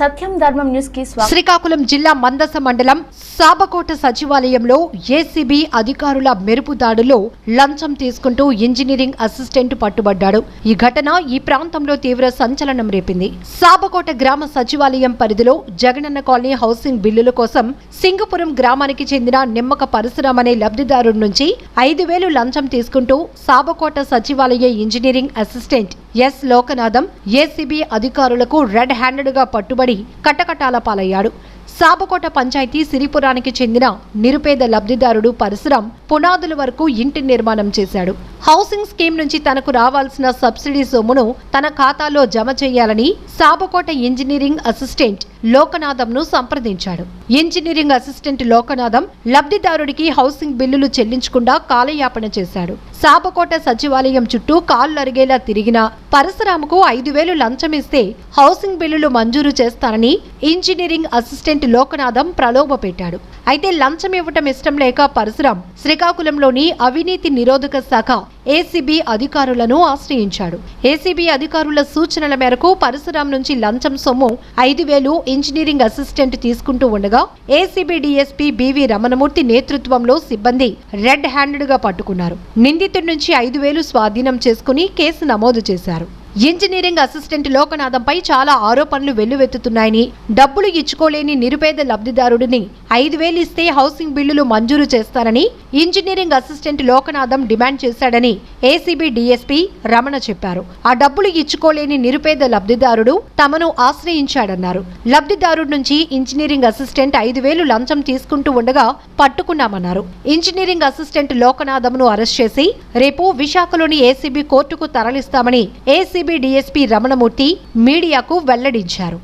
సత్యం ధర్మం న్యూస్ కి స్వాగతం. శ్రీకాకుళం జిల్లా మందస మండలం సాబకోట సచివాలయంలో ఏసీబీ అధికారుల మెరుపు దాడులో లంచం తీసుకుంటూ ఇంజనీరింగ్ అసిస్టెంట్ పట్టుబడ్డాడు. ఈ ఘటన ఈ ప్రాంతంలో తీవ్ర సంచలనం రేపింది. సాబకోట గ్రామ సచివాలయం పరిధిలో జగనన్న కాలనీ హౌసింగ్ బిల్లుల కోసం సింగపురం గ్రామానికి చెందిన నిమ్మక పరశురాం అనే లబ్ధిదారుడి నుంచి 5,000 లంచం తీసుకుంటూ సాబకోట సచివాలయ engineering assistant S Lokanatham ACB అధికారులకు రెడ్ హ్యాండెడ్ గా పట్టుబడి కటకటాల పాలయ్యాడు. సాబకోట పంచాయతీ సిరిపురానికి చెందిన నిరుపేద లబ్ధిదారుడు పరశురాం పునాదుల వరకు ఇంటి నిర్మాణం చేశాడు. హౌసింగ్ స్కీమ్ నుంచి తనకు రావాల్సిన సబ్సిడీ సొమ్మును తన ఖాతాలో జమ చేయాలని సాబకోట ఇంజనీరింగ్ అసిస్టెంట్ లోకనాథంను సంప్రదించాడు. ఇంజనీరింగ్ అసిస్టెంట్ లోకనాథం లబ్ధిదారుడికి హౌసింగ్ బిల్లులు చెల్లించకుండా కాలయాపన చేశాడు. సాబకోట సచివాలయం చుట్టూ కాళ్లరిగేలా తిరిగిన పరశురాంకు 5,000 లంచమిస్తే హౌసింగ్ బిల్లులు మంజూరు చేస్తానని ఇంజనీరింగ్ అసిస్టెంట్ లోకనాథం ప్రలోభపెట్టాడు. అయితే లంచం ఇవ్వటం ఇష్టం లేక పరశురాం శ్రీకాకుళంలోని అవినీతి నిరోధక శాఖ ఏసీబీ అధికారులను ఆశ్రయించాడు. ఏసీబీ అధికారుల సూచనల మేరకు పరశురాం నుంచి లంచం సొమ్ము 5,000 ఇంజనీరింగ్ అసిస్టెంట్ తీసుకుంటూ ఉండగా ఏసీబీ డీఎస్పీ బివి రమణమూర్తి నేతృత్వంలో సిబ్బంది రెడ్ హ్యాండెడ్ గా పట్టుకున్నారు. నిందితుడి నుంచి 5,000 స్వాధీనం చేసుకుని కేసు నమోదు చేశారు. ఇంజనీరింగ్ అసిస్టెంట్ లోకనాథంపై చాలా ఆరోపణలు వెల్లువెత్తుతున్నాయని, డబ్బులు ఇచ్చుకోలేని నిరుపేద లబ్ధిదారుడిని 5,000 ఇస్తే హౌసింగ్ బిల్లులు మంజూరు చేస్తారని ఇంజనీరింగ్ అసిస్టెంట్ లోకనాథం డిమాండ్ చేశాడని ఏసీబీ డీఎస్పీ రమణ చెప్పారు. ఆ డబ్బులు ఇచ్చుకోలేని నిరుపేద లబ్ధిదారుడు తమను ఆశ్రయించాడన్నారు. లబ్ధిదారుడి నుంచి ఇంజనీరింగ్ అసిస్టెంట్ 5,000 లంచం తీసుకుంటూ ఉండగా పట్టుకున్నామన్నారు. ఇంజనీరింగ్ అసిస్టెంట్ లోకనాథంను అరెస్ట్ చేసి రేపు విశాఖలోని ఏసీబీ కోర్టుకు తరలిస్తామని ఏసీబీ డీఎస్పీ రమణమూర్తి మీడియాకు వెల్లడించారు.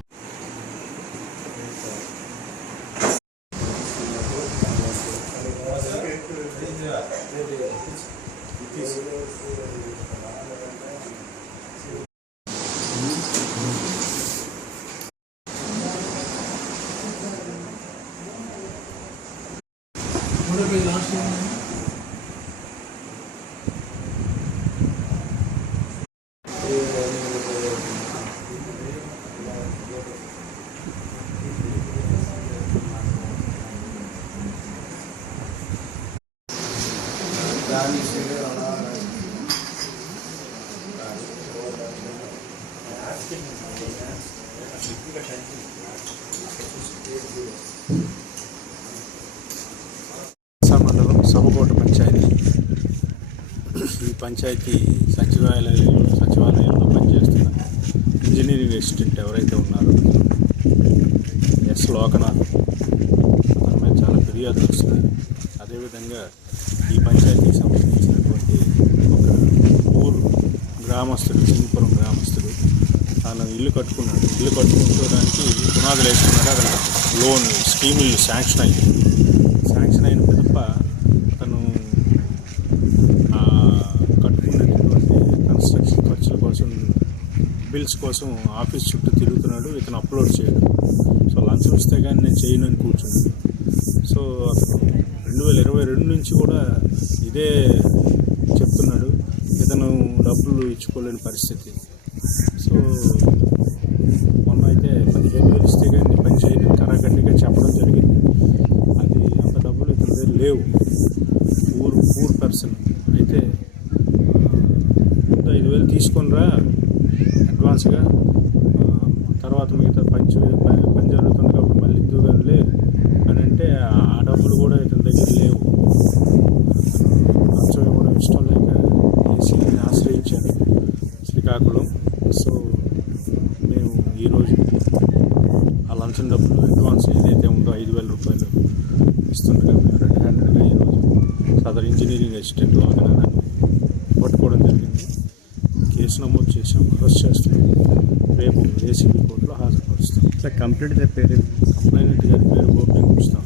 మండలం సాబకోట పంచాయతీ. ఈ పంచాయతీ సచివాలయంలో పనిచేస్తున్న ఇంజనీరింగ్ అసిస్టెంట్ ఎవరైతే ఉన్నారో ఎస్ లోకనాథ్, అతని మీద చాలా ఫిర్యాదులు వస్తున్నాయి. అదేవిధంగా ఈ పంచాయతీకి సంబంధించినటువంటి ఒక ఊరు గ్రామస్తుడు, సింగపురం గ్రామస్తుడు, తను ఇల్లు కట్టుకున్నాడు. ఇల్లు కట్టుకోవడానికి పునాదులు వేసుకున్నాడు. అతను లోన్ స్కీములు శాంక్షన్ అయిన పిదప అతను కట్టుకున్నటువంటి కన్స్ట్రక్షన్ ఖర్చుల కోసం, బిల్స్ కోసం ఆఫీస్ చుట్టూ తిరుగుతున్నాడు. ఇతను అప్లోడ్ చేయడు. సో లంచం ఇస్తే కానీ నేను చేయను అని కూర్చున్నాడు. సో అతను 2022 నుంచి కూడా ఇదే చెప్తున్నాడు. ఇతను డబ్బులు ఇచ్చుకోలేని పరిస్థితి. సో మొన్న అయితే 15,000 ఇస్తే కానీ నీ పని చేయను కరాఖండిగా చెప్పడం జరిగింది. అది అంత డబ్బులు ఇతని దగ్గర లేవు. పూర్ పర్సన్ అయితే ముందు 5,000 తీసుకొని రా అడ్వాన్స్గా, తర్వాత మిగతా పని జరుగుతుంది కాబట్టి మళ్ళీ ఇద్దుగానిలే అని అంటే ఆ డబ్బులు కూడా ఇతని దగ్గర లేవు. లంచం ఇవ్వడం ఇష్టం లేక ఏసీని ఆశ్రయించాను శ్రీకాకుళం. సో మేము ఈరోజు ఆ లంచం డబ్బులు అడ్వాన్స్ ఏదైతే ఉందో 5,000 రూపాయలు ఇస్తుండగా మేము రెడ్ హ్యాండెడ్గా ఈరోజు సదర్ ఇంజనీరింగ్ అసిస్టెంట్ లోకనాథాన్ని పట్టుకోవడం జరిగింది. కేసు నమోదు చేసాం, అరెస్ట్ చేస్తున్నాం. రేపు ఏసీబీ కోర్టులో హాజరుపరుస్తాం. కంప్లైంట్ గారి పేరు గోప్యంగా ఉంచుతాం.